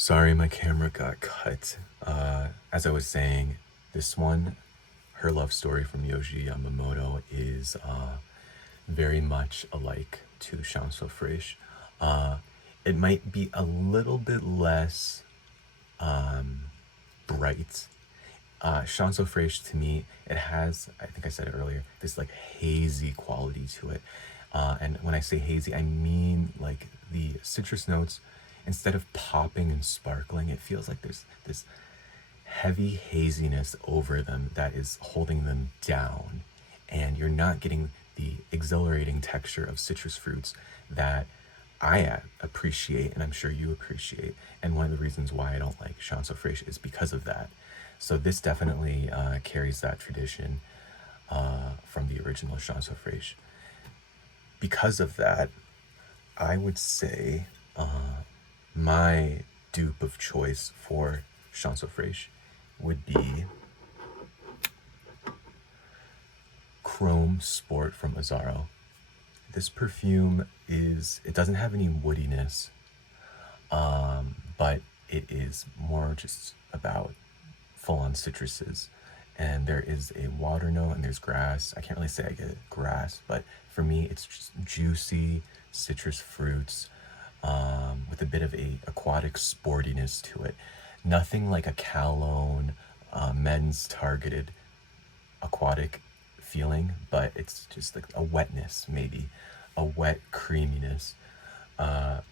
Sorry, my camera got cut. As I was saying, this one, her love story from Yohji Yamamoto is very much alike to Eau Fraiche. It might be a little bit less bright. Eau Fraiche, to me, it has, I think I said it earlier, this like hazy quality to it. And when I say hazy, I mean like the citrus notes, instead of popping and sparkling, it feels like there's this heavy haziness over them that is holding them down. And you're not getting the exhilarating texture of citrus fruits that I appreciate, and I'm sure you appreciate. And one of the reasons why I don't like Eau Fraiche is because of that. So this definitely carries that tradition from the original Eau Fraiche. Because of that, I would say my dupe of choice for Eau Fraiche would be Chrome Sport from Azzaro. This perfume it doesn't have any woodiness, but it is more just about full-on citruses. And there is a water note and there's grass. I can't really say I get grass, but for me, it's just juicy citrus fruits with a bit of a aquatic sportiness to it. Nothing like a cologne, men's targeted aquatic feeling, but it's just like a wetness, maybe a wet creaminess. So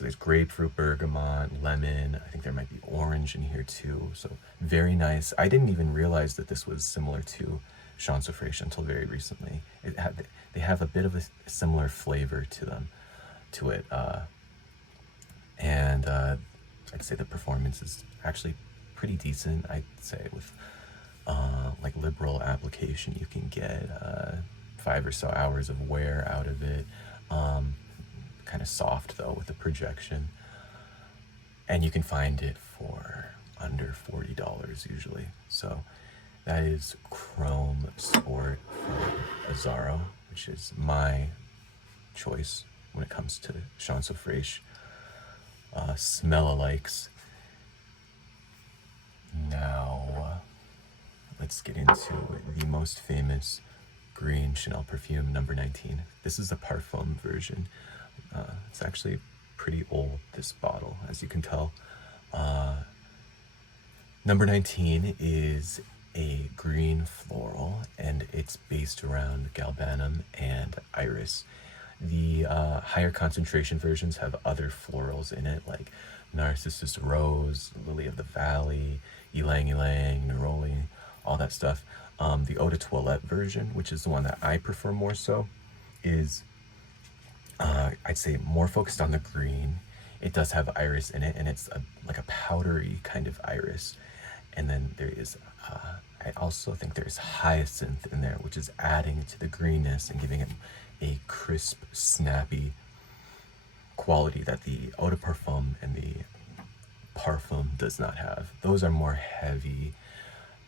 there's grapefruit, bergamot, lemon. I think there might be orange in here too. So very nice. I didn't even realize that this was similar to Eau Fraiche until very recently. They have a bit of a similar flavor to it. And I'd say the performance is actually pretty decent. I'd say with like liberal application, you can get 5 or so hours of wear out of it. Kind of soft though with the projection, and you can find it for under $40 usually. So that is Chrome Sport from Azzaro, which is my choice when it comes to Eau Fraiche smell-alikes. Now let's get into the most famous green Chanel perfume, number 19. This is the Parfum version. It's actually pretty old, this bottle, as you can tell. Number 19 is a green floral, and it's based around galbanum and iris. The higher concentration versions have other florals in it, like Narcissus Rose, Lily of the Valley, Ylang Ylang, Neroli, all that stuff. The Eau de Toilette version, which is the one that I prefer more so, is I'd say more focused on the green. It does have iris in it, and it's like a powdery kind of iris. And then there is, I also think there's hyacinth in there, which is adding to the greenness and giving it a crisp, snappy quality that the Eau de Parfum and the Parfum does not have. Those are more heavy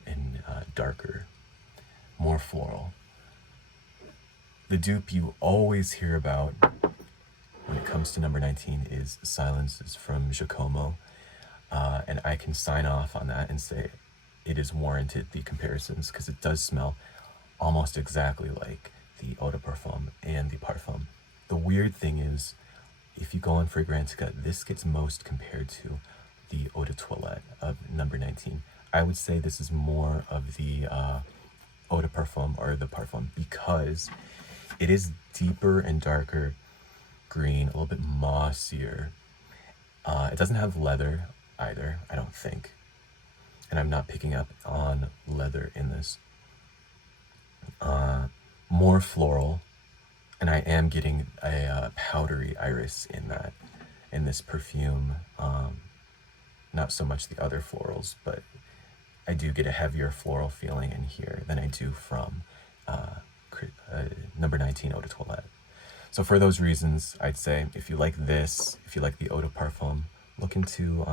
and darker, more floral. The dupe you always hear about when it comes to number 19 is Silences from Jacomo. And I can sign off on that and say it is warranted, the comparisons, because it does smell almost exactly like the Eau de Parfum and the Parfum. The weird thing is, if you go on Fragrantica, this gets most compared to the Eau de Toilette of number 19. I would say this is more of the Eau de Parfum or the Parfum, because it is deeper and darker green, a little bit mossier. It doesn't have leather either, I don't think. And I'm not picking up on leather in this. More floral, and I am getting a powdery iris in this perfume. Not so much the other florals, but I do get a heavier floral feeling in here than I do from number 19 Eau de Toilette. So for those reasons, I'd say if you like this, if you like the Eau de Parfum, look into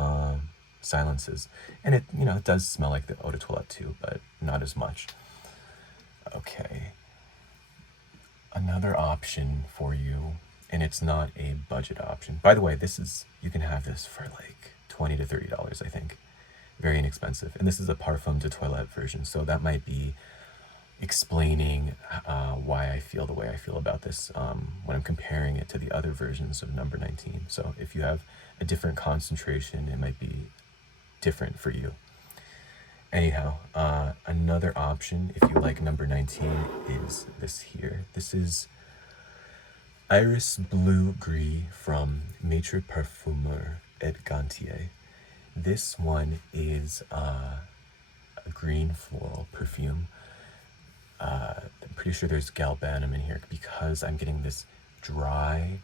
Silences. And it, it does smell like the Eau de Toilette too, but not as much. Okay. Another option for you, and it's not a budget option. By the way, you can have this for like $20 to $30, I think. Very inexpensive. And this is a Parfum de Toilette version, so that might be explaining why I feel the way I feel about this when I'm comparing it to the other versions of number 19. So if you have a different concentration, it might be different for you. Anyhow, another option, if you like number 19, is this here. This is Iris Bleu Gris from Maitre Parfumeur et Gantier. This one is a green floral perfume. I'm pretty sure there's galbanum in here because I'm getting this dry,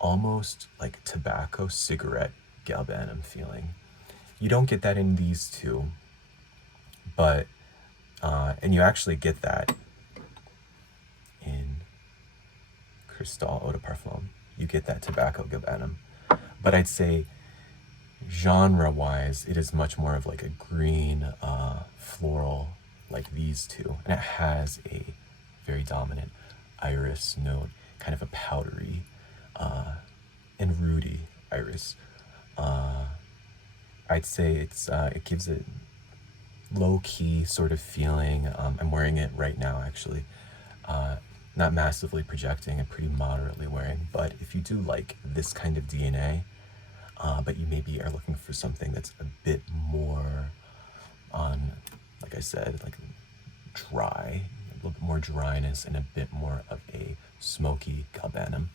almost like tobacco cigarette galbanum feeling. You don't get that in these two, but, and you actually get that in Cristal Eau de Parfum. You get that tobacco galbanum. But I'd say genre-wise, it is much more of like a green floral like these two. And it has a very dominant iris note, kind of a powdery and rooty iris. I'd say it gives a low-key sort of feeling. I'm wearing it right now, actually. Not massively projecting, and pretty moderately wearing. But if you do like this kind of DNA, but you maybe are looking for something that's a bit more on, like I said, like dry, a little bit more dryness and a bit more of a smoky galbanum,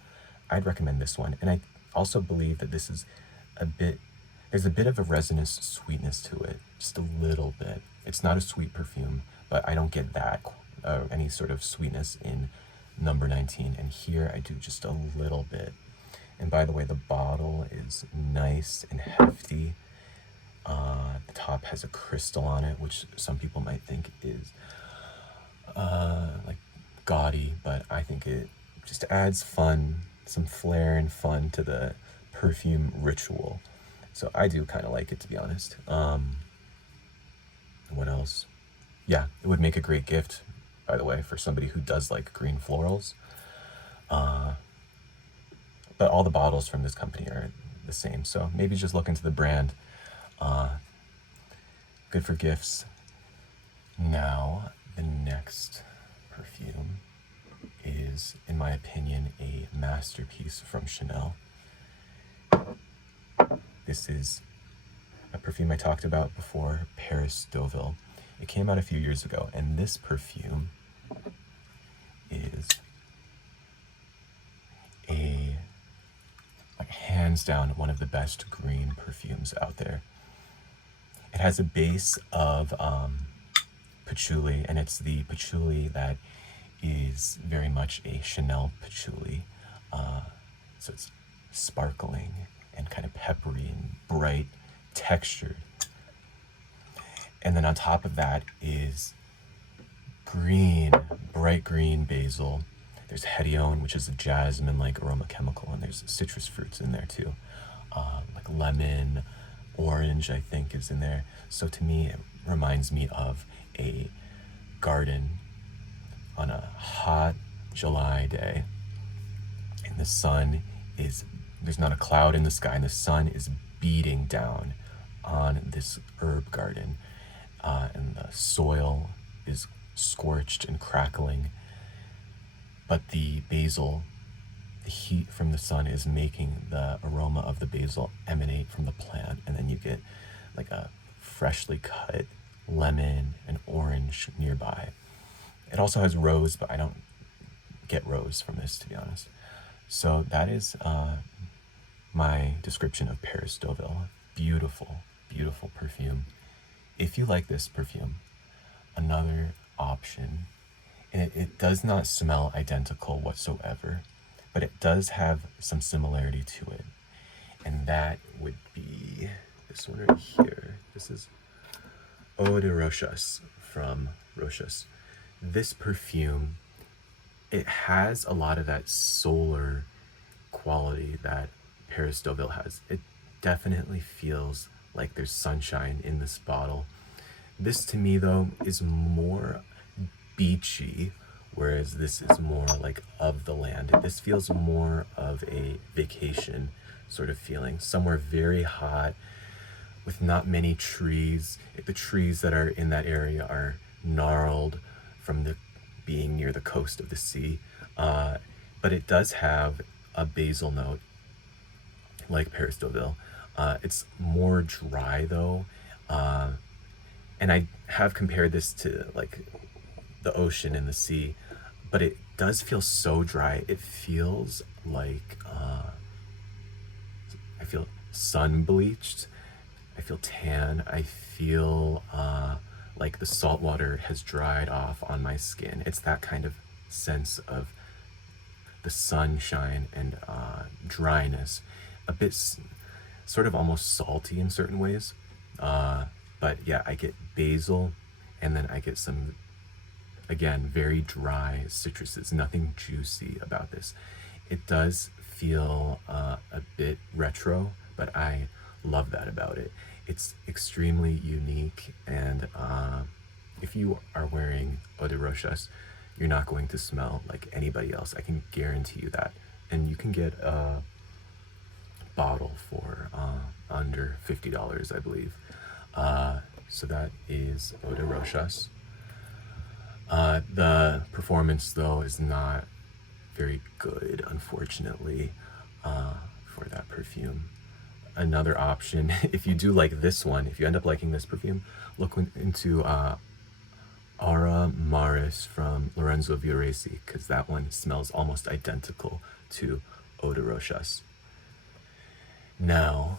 I'd recommend this one. And I also believe that this is there's a bit of a resinous sweetness to it, just a little bit. It's not a sweet perfume, but I don't get that, any sort of sweetness in number 19. And here I do just a little bit. And by the way, the bottle is nice and hefty. The top has a crystal on it, which some people might think is like gaudy, but I think it just adds fun, some flair and fun to the perfume ritual. So I do kind of like it, to be honest. What else? Yeah, it would make a great gift, by the way, for somebody who does like green florals. But all the bottles from this company are the same, so maybe just look into the brand. Good for gifts. Now, the next perfume is, in my opinion, a masterpiece from Chanel. This is a perfume I talked about before, Paris Deauville. It came out a few years ago, and this perfume is hands down one of the best green perfumes out there. It has a base of patchouli, and it's the patchouli that is very much a Chanel patchouli. So it's sparkling and kind of peppery and bright textured. And then on top of that is green, bright green basil. There's hedione, which is a jasmine-like aroma chemical, and there's citrus fruits in there too. Like lemon, orange, I think, is in there. So to me, it reminds me of a garden on a hot July day. And the sun is, there's not a cloud in the sky, and the sun is beating down on this herb garden. And the soil is scorched and crackling. But the basil, the heat from the sun is making the aroma of the basil emanate from the plant. And then you get like a freshly cut lemon and orange nearby. It also has rose, but I don't get rose from this, to be honest. So that is my description of Paris Deauville. Beautiful, beautiful perfume. If you like this perfume, another option, and it does not smell identical whatsoever, but it does have some similarity to it. And that would be this one right here. This is Eau de Rochas from Rochas. This perfume, it has a lot of that solar quality that Paris Deauville has. It definitely feels like there's sunshine in this bottle. This to me though is more beachy, whereas this is more like of the land. This feels more of a vacation sort of feeling. Somewhere very hot with not many trees. The trees that are in that area are gnarled from the being near the coast of the sea. But it does have a basil note, like Paris Deauville. It's more dry though. And I have compared this to like the ocean and the sea, but it does feel so dry. It feels like I feel sun bleached. I feel tan. I feel like the salt water has dried off on my skin. It's that kind of sense of the sunshine and dryness. A bit sort of almost salty in certain ways. But yeah, I get basil, and then I get some, again, very dry citruses. Nothing juicy about this. It does feel a bit retro, but I love that about it. It's extremely unique, and if you are wearing Eau de Rochas, you're not going to smell like anybody else. I can guarantee you that. And you can get a bottle for under $50, I believe. So that is Eau de Rochas. The performance, though, is not very good, unfortunately, for that perfume. Another option, if you do like this one, if you end up liking this perfume, look into Aura Maris from Lorenzo Vioresi, because that one smells almost identical to Eau de Rochas. Now,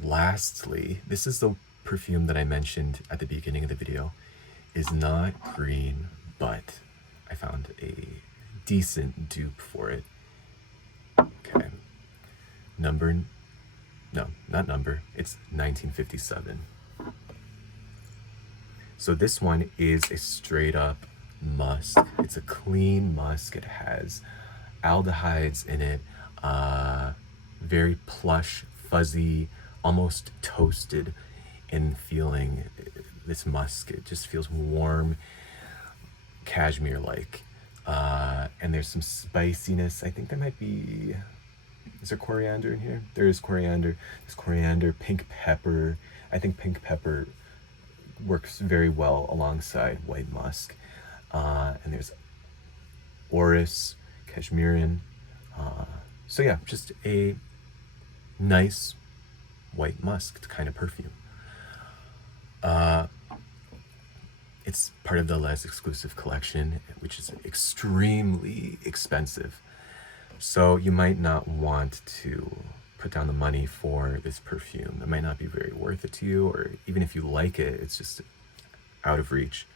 lastly, this is the perfume that I mentioned at the beginning of the video. Is not green, but I found a decent dupe for it. Okay. It's 1957. So this one is a straight up musk. It's a clean musk. It has aldehydes in it, very plush, fuzzy, almost toasted in feeling. This musk, it just feels warm, cashmere-like. And there's some spiciness. I think there might be, is there coriander in here? There is coriander. There's coriander, pink pepper. I think pink pepper works very well alongside white musk. And there's orris, cashmerean. So yeah, just a nice white musk kind of perfume. It's part of the Les Exclusive collection, which is extremely expensive. So you might not want to put down the money for this perfume. It might not be very worth it to you, or even if you like it, it's just out of reach.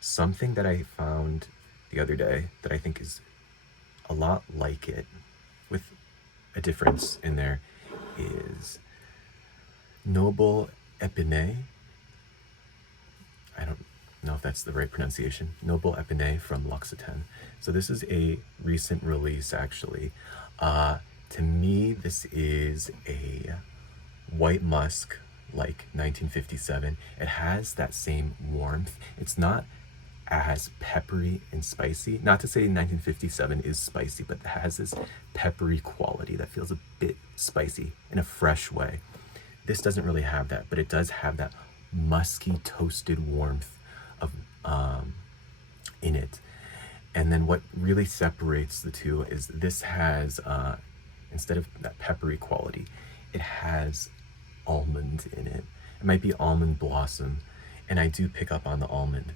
Something that I found the other day that I think is a lot like it, with a difference in there, is Noble Epine. I don't know if that's the right pronunciation. Noble Epine from L'Occitane. So this is a recent release, actually. To me, this is a white musk, like 1957. It has that same warmth. It's not as peppery and spicy. Not to say 1957 is spicy, but it has this peppery quality that feels a bit spicy in a fresh way. This doesn't really have that, but it does have that musky, toasted warmth of in it. And then what really separates the two is this has, instead of that peppery quality, it has almond in it. It might be almond blossom, and I do pick up on the almond.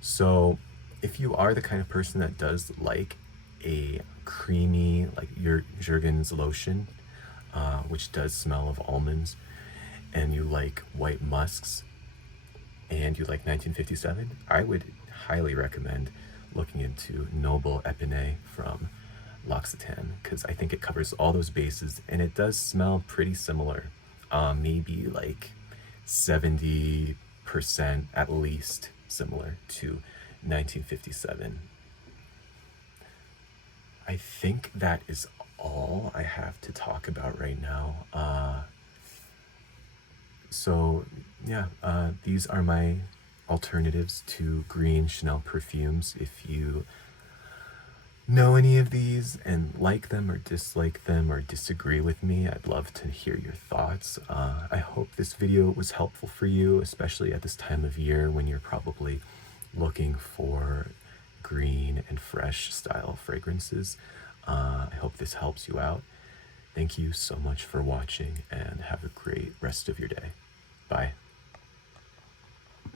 So if you are the kind of person that does like a creamy, like your Jergens lotion, which does smell of almonds, and you like white musks, and you like 1957, I would highly recommend looking into Noble Epine from L'Occitane, because I think it covers all those bases, and it does smell pretty similar. Maybe like 70% at least similar to 1957. I think that is all I have to talk about right now. So yeah, these are my alternatives to green Chanel perfumes. If you know any of these and like them or dislike them or disagree with me, I'd love to hear your thoughts. I hope this video was helpful for you, especially at this time of year when you're probably looking for green and fresh style fragrances. I hope this helps you out. Thank you so much for watching and have a great rest of your day. Bye.